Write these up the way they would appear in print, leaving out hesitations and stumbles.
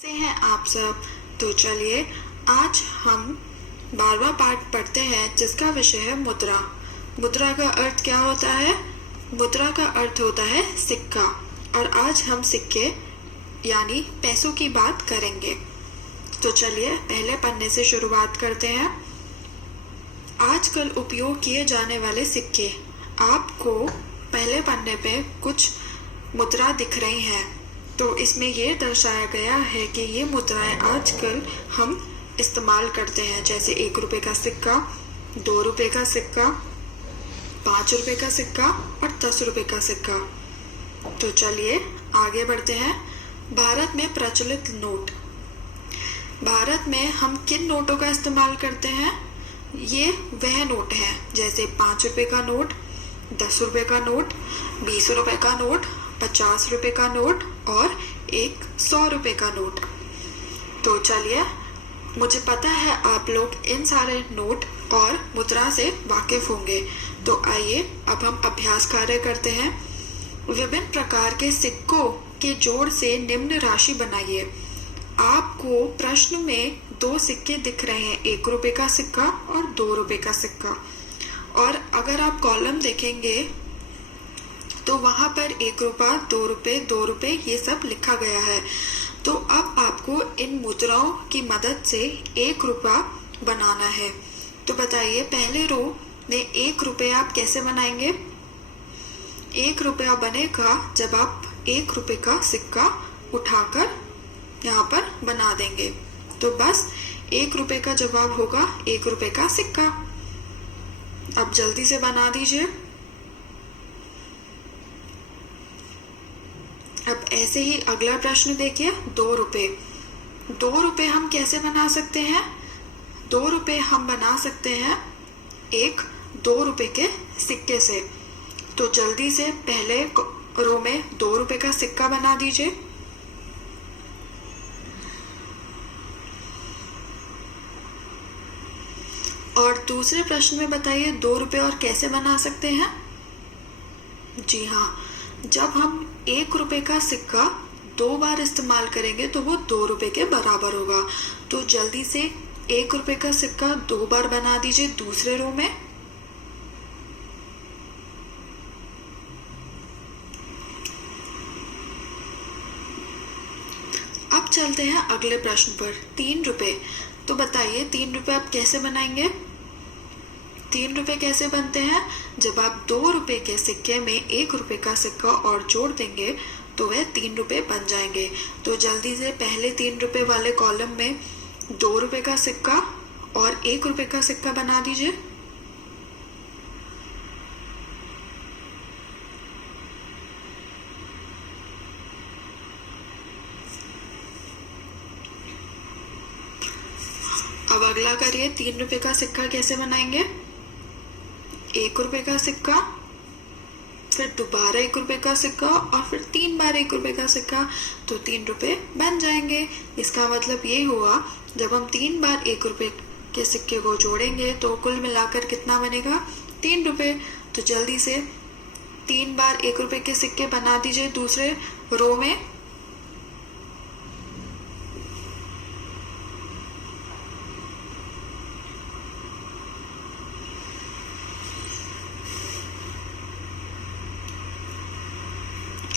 कैसे हैं आप सब। तो चलिए आज हम 12वां पाठ पढ़ते हैं जिसका विषय है मुद्रा। मुद्रा का अर्थ क्या होता है? मुद्रा का अर्थ होता है सिक्का। और आज हम सिक्के यानी पैसों की बात करेंगे। तो चलिए पहले पन्ने से शुरुआत करते हैं। आजकल उपयोग किए जाने वाले सिक्के। आपको पहले पन्ने पे कुछ मुद्रा दिख रही हैं। तो इसमें ये दर्शाया गया है कि ये मुद्राएं आजकल हम इस्तेमाल करते हैं, जैसे 1 रुपए का सिक्का, 2 रुपए का सिक्का, 5 रुपए का सिक्का और 10 रुपए का सिक्का। तो चलिए आगे बढ़ते हैं। भारत में प्रचलित नोट। भारत में हम किन नोटों का इस्तेमाल करते हैं? ये वह नोट हैं जैसे 5 रुपए का नोट, 10 रुपए का नोट, 20 रुपए का नोट, 50 रुपए का नोट और 100 रुपए का नोट। तो चलिए, मुझे पता है आप लोग इन सारे नोट और मुद्रा से वाकिफ होंगे। तो आइए अब हम अभ्यास कार्य करते हैं। विभिन्न प्रकार के सिक्कों के जोड़ से निम्न राशि बनाइए। आपको प्रश्न में 2 सिक्के दिख रहे हैं, 1 रुपए का सिक्का और 2 रुपए का सिक्का। और अगर आप कॉलम देखेंगे तो वहां पर 1 रुपया, 2 रुपए, 2 रुपए ये सब लिखा गया है। तो अब आपको इन मुद्राओं की मदद से 1 रुपया बनाना है। तो बताइए पहले रो में 1 रुपया आप कैसे बनाएंगे? 1 रुपया बनेगा जब आप 1 रुपए का सिक्का उठाकर यहाँ पर बना देंगे। तो बस 1 रुपए का जवाब होगा 1 रुपए का सिक्का। अब जल्दी से बना दीजिए। अब ऐसे ही अगला प्रश्न देखिए, 2 रुपए। 2 रुपए हम कैसे बना सकते हैं? 2 रुपए हम बना सकते हैं एक 2 रुपए के सिक्के से। तो जल्दी से पहले रो में 2 रुपए का सिक्का बना दीजिए। और दूसरे प्रश्न में बताइए 2 रुपए और कैसे बना सकते हैं? जी हाँ, जब हम 1 रुपए का सिक्का 2 बार इस्तेमाल करेंगे तो वो 2 रुपए के बराबर होगा। तो जल्दी से 1 रुपए का सिक्का 2 बार बना दीजिए दूसरे रो में। अब चलते हैं अगले प्रश्न पर, 3 रुपए। तो बताइए 3 रुपए आप कैसे बनाएंगे? 3 रुपए कैसे बनते हैं? जब आप 2 रुपए के सिक्के में 1 रुपए का सिक्का और जोड़ देंगे तो वह 3 रुपए बन जाएंगे। तो जल्दी से पहले 3 रुपए वाले कॉलम में 2 रुपए का सिक्का और 1 रुपए का सिक्का बना दीजिए। अब अगला करिए, 3 रुपए का सिक्का कैसे बनाएंगे? 1 रुपए का सिक्का, फिर दोबारा 1 रुपए का सिक्का और फिर 3 बार 1 रुपए का सिक्का, तो 3 रुपए बन जाएंगे। इसका मतलब ये हुआ जब हम 3 बार 1 रुपए के सिक्के को जोड़ेंगे तो कुल मिलाकर कितना बनेगा? 3 रुपए। तो जल्दी से 3 बार 1 रुपए के सिक्के बना दीजिए दूसरे रो में।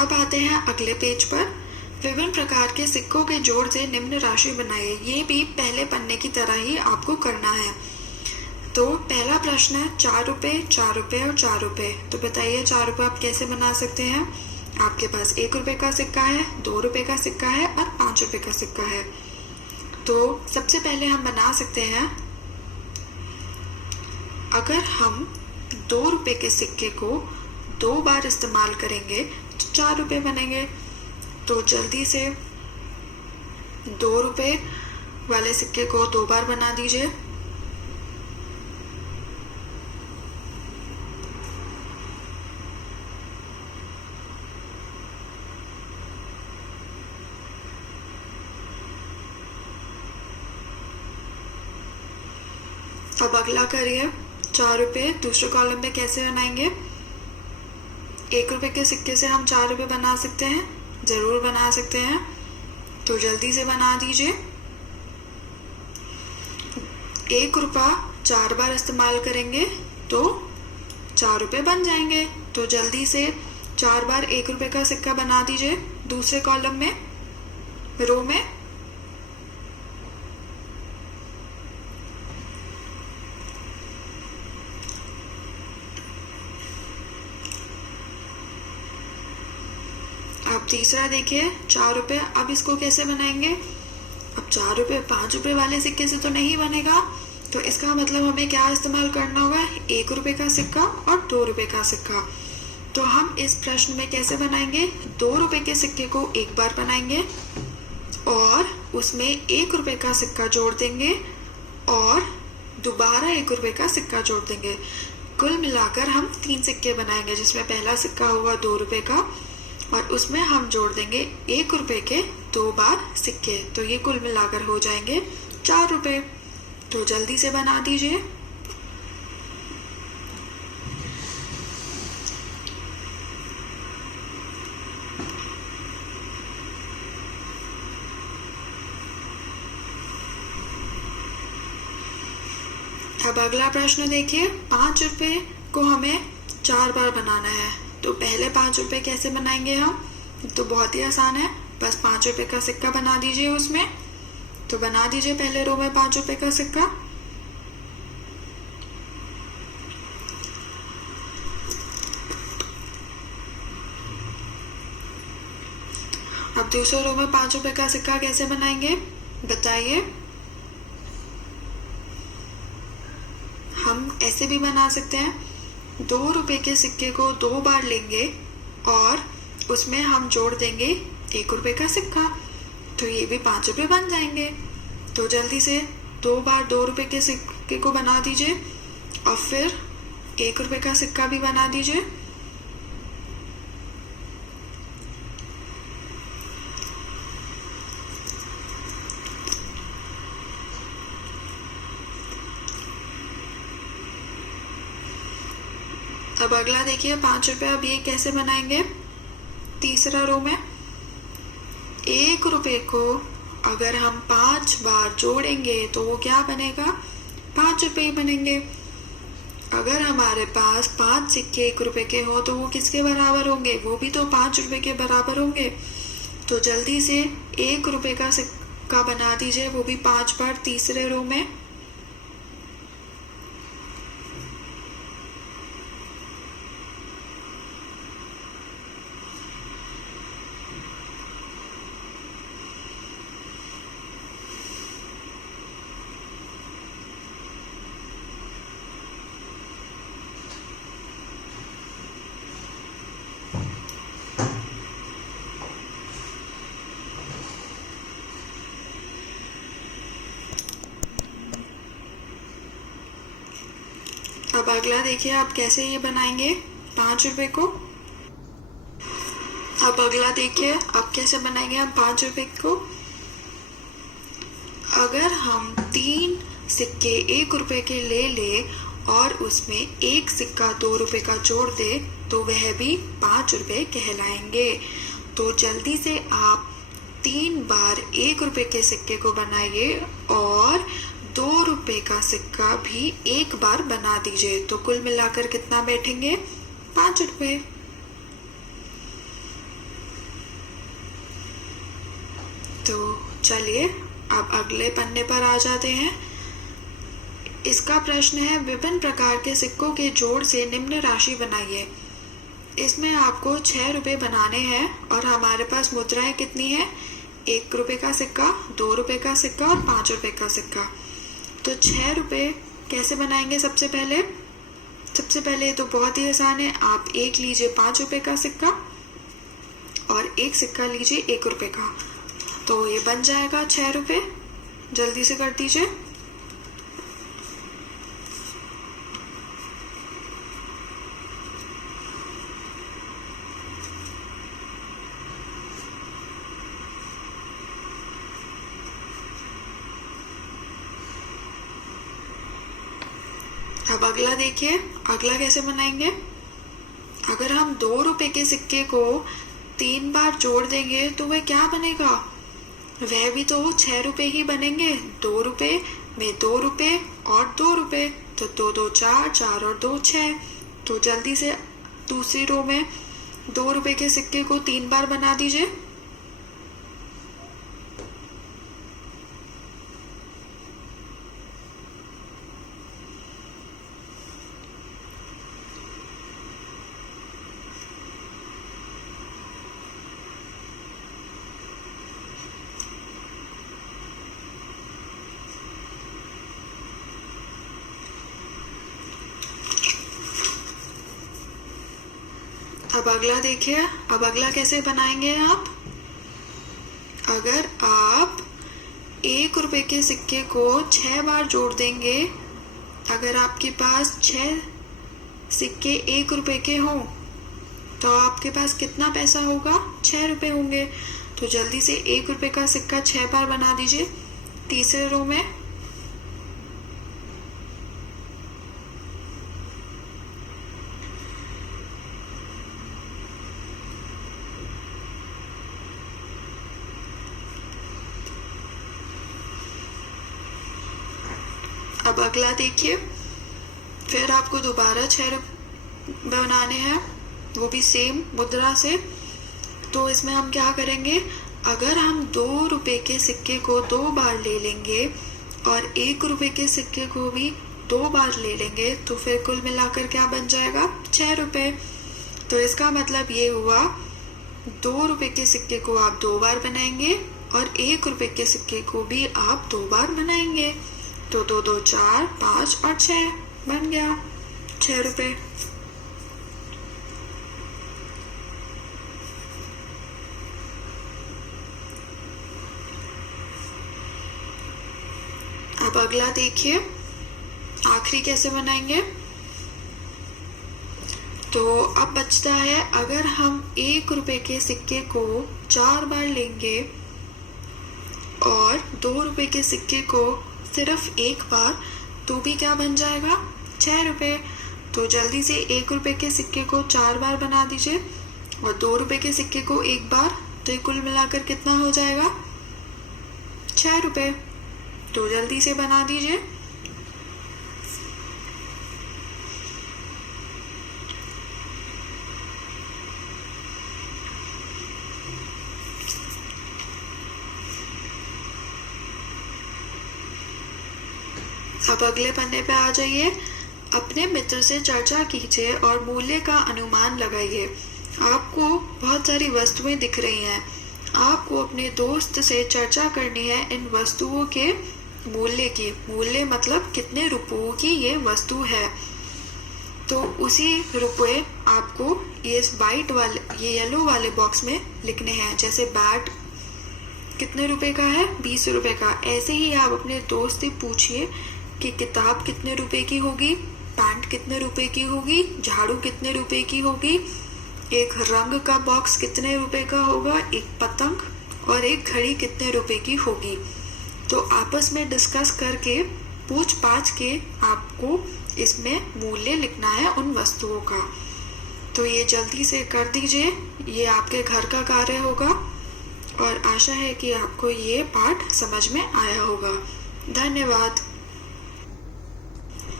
अब आते हैं अगले पेज पर। विभिन्न प्रकार के सिक्कों के जोड़ से निम्न राशि बनाइए। ये भी पहले पन्ने की तरह ही आपको करना है। तो पहला प्रश्न है 4 रुपए, 4 रुपए और 4 रुपए। तो बताइए 4 रुपए आप कैसे बना सकते हैं? आपके पास 1 रुपए का सिक्का है, 2 रुपए का सिक्का है और 5 रुपए का सिक्का है। तो सबसे पहले हम बना सकते हैं, अगर हम 2 रुपए के सिक्के को 2 बार इस्तेमाल करेंगे तो 4 रुपए बनेंगे। तो जल्दी से 2 रुपए वाले सिक्के को 2 बार बना दीजिए। अब अगला करिए, 4 रुपए दूसरे कॉलम में कैसे बनाएंगे? 1 रुपए के सिक्के से हम 4 रुपए बना सकते हैं, जरूर बना सकते हैं। तो जल्दी से बना दीजिए। 1 रुपया 4 बार इस्तेमाल करेंगे तो 4 रुपये बन जाएंगे। तो जल्दी से 4 बार 1 रुपये का सिक्का बना दीजिए दूसरे कॉलम में, रो में। अब तीसरा देखिए 4 रुपये। अब इसको कैसे बनाएंगे? अब 4 रुपये 5 रुपये वाले सिक्के से तो नहीं बनेगा, तो इसका मतलब हमें क्या इस्तेमाल करना होगा? 1 रुपये का सिक्का और 2 रुपये का सिक्का। तो हम इस प्रश्न में कैसे बनाएंगे? 2 रुपये के सिक्के को एक बार बनाएंगे और उसमें 1 रुपये का सिक्का जोड़ देंगे और दोबारा 1 रुपये का सिक्का जोड़ देंगे। कुल मिलाकर हम 3 सिक्के बनाएंगे, जिसमें पहला सिक्का होगा 2 रुपये का और उसमें हम जोड़ देंगे 1 रुपये के 2 बार सिक्के। तो ये कुल मिलाकर हो जाएंगे 4 रुपये। तो जल्दी से बना दीजिए। अब अगला प्रश्न देखिए। 5 रुपये को हमें 4 बार बनाना है, तो पहले 5 रुपये कैसे बनाएंगे हम? तो बहुत ही आसान है, बस 5 रुपये का सिक्का बना दीजिए उसमें। तो बना दीजिए पहले रो में 5 रुपये का सिक्का। अब दूसरे रो में 5 रुपये का सिक्का कैसे बनाएंगे बताइए? हम ऐसे भी बना सकते हैं, 2 रुपये के सिक्के को 2 बार लेंगे और उसमें हम जोड़ देंगे 1 रुपये का सिक्का, तो ये भी 5 रुपये बन जाएंगे। तो जल्दी से 2 बार 2 रुपये के सिक्के को बना दीजिए और फिर 1 रुपये का सिक्का भी बना दीजिए। अब अगला देखिए 5 रुपये। अब ये कैसे बनाएंगे? तीसरा रो में 1 रुपये को अगर हम 5 बार जोड़ेंगे तो वो क्या बनेगा? 5 रुपये ही बनेंगे। अगर हमारे पास 5 सिक्के 1 रुपये के हो तो वो किसके बराबर होंगे? वो भी तो 5 रुपये के बराबर होंगे। तो जल्दी से 1 रुपये का सिक्का बना दीजिए, वो भी 5 बार तीसरे रो में। अब अगला देखिए आप कैसे ये बनाएंगे 5 रुपये को। अब अगला देखिए अब कैसे बनाएंगे हम 5 रुपये को। अगर हम 3 सिक्के 1 रुपये के ले ले और उसमें एक सिक्का 2 रुपये का जोड़ दे तो वह भी 5 रुपये कहलाएंगे। तो जल्दी से आप 3 बार 1 रुपये के सिक्के को बनाइए और 2 रुपये का सिक्का भी एक बार बना दीजिए। तो कुल मिलाकर कितना बैठेंगे? 5 रुपये। तो चलिए अब अगले पन्ने पर आ जाते हैं। इसका प्रश्न है विभिन्न प्रकार के सिक्कों के जोड़ से निम्न राशि बनाइए। इसमें आपको 6 रुपये बनाने हैं और हमारे पास मुद्राएं कितनी है? 1 रुपये का सिक्का, 2 रुपये का सिक्का और 5 रुपये का सिक्का। तो 6 रुपये कैसे बनाएंगे? सबसे पहले तो बहुत ही आसान है, आप एक लीजिए 5 रुपये का सिक्का और एक सिक्का लीजिए 1 रुपये का, तो ये बन जाएगा 6 रुपये। जल्दी से कर दीजिए। अब अगला देखिए, अगला कैसे बनाएंगे। अगर हम 2 रुपये के सिक्के को 3 बार जोड़ देंगे तो वह क्या बनेगा? वह भी तो 6 रुपए ही बनेंगे। 2 रुपए में 2 रुपए और 2 रुपए, तो 2 2 4, 4 और 2 6। तो जल्दी से दूसरी रो में 2 रुपए के सिक्के को 3 बार बना दीजिए। अब अगला देखिए, अब अगला कैसे बनाएंगे आप। अगर आप 1 रुपए के सिक्के को 6 बार जोड़ देंगे, अगर आपके पास 6 सिक्के 1 रुपए के हों तो आपके पास कितना पैसा होगा? 6 रुपए होंगे। तो जल्दी से 1 रुपए का सिक्का 6 बार बना दीजिए तीसरे रो में। अब अगला देखिए, फिर आपको दोबारा 6 बनाने हैं, वो भी सेम मुद्रा से। तो इसमें हम क्या करेंगे, अगर हम 2 रुपए के सिक्के को 2 बार ले लेंगे और 1 रुपए के सिक्के को भी 2 बार ले लेंगे, तो फिर कुल मिलाकर क्या बन जाएगा? 6 रुपए। तो इसका मतलब ये हुआ 2 रुपए के सिक्के को आप 2 बार बनाएंगे और 1 रुपए के सिक्के को भी आप 2 बार बनाएंगे। तो 2 2 4, 5 और 6 बन गया 6 रुपए। अब अगला देखिए, आखिरी कैसे बनाएंगे। तो अब बचता है, अगर हम 1 रुपए के सिक्के को 4 बार लेंगे और 2 रुपए के सिक्के को सिर्फ 1 बार, तो भी क्या बन जाएगा? 6 रुपए। तो जल्दी से 1 रुपए के सिक्के को 4 बार बना दीजिए और 2 रुपए के सिक्के को 1 बार, तो कुल मिलाकर कितना हो जाएगा? 6 रुपए। तो जल्दी से बना दीजिए। अब अगले पन्ने पे आ जाइए। अपने मित्र से चर्चा कीजिए और मूल्य का अनुमान लगाइए। आपको बहुत सारी वस्तुएं दिख रही हैं। आपको अपने दोस्त से चर्चा करनी है इन वस्तुओं के मूल्य की। मूल्य मतलब कितने रुपयों की ये वस्तु है। तो उसी रुपए आपको ये वाइट वाले, ये येलो वाले बॉक्स में लिखने हैं। जैसे बैट कितने रुपए का है? 20 रुपए का। ऐसे ही आप अपने दोस्त से पूछिए कि किताब कितने रुपए की होगी, पैंट कितने रुपए की होगी, झाड़ू कितने रुपए की होगी, एक रंग का बॉक्स कितने रुपए का होगा, एक पतंग और एक घड़ी कितने रुपए की होगी। तो आपस में डिस्कस करके पूछ पाछ के आपको इसमें मूल्य लिखना है उन वस्तुओं का। तो ये जल्दी से कर दीजिए, ये आपके घर का कार्य होगा और आशा है कि आपको ये पाठ समझ में आया होगा। धन्यवाद।